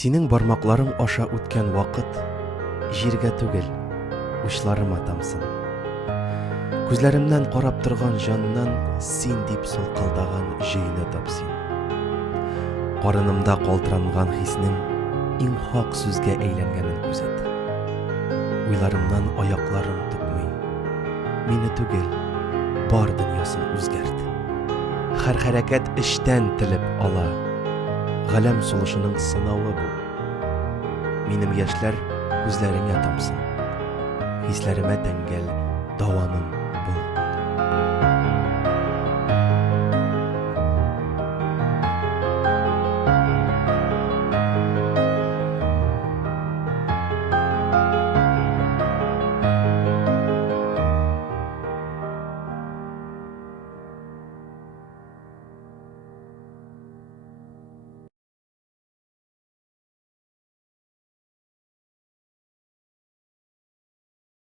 Синең бармакларың аша үткән вакыт җиргә түгел, учларыма тамсын. Күзләремнән карап торган җаннан син дип сулкылдаган җөйне тапсин. Карынымда калтыранган хиснең иң хак сүзгә әйләнгәнен күзәт. Уйларымнан аякларым тотмый. Мине түгел, бар дөньясын үзгәрт. Һәр хәрәкәт эчтән телеп ала. Галәм сулышының сынавы бу. Минем яшьләр күзләреңә тамсын. Хисләремә тәңгәл давамым.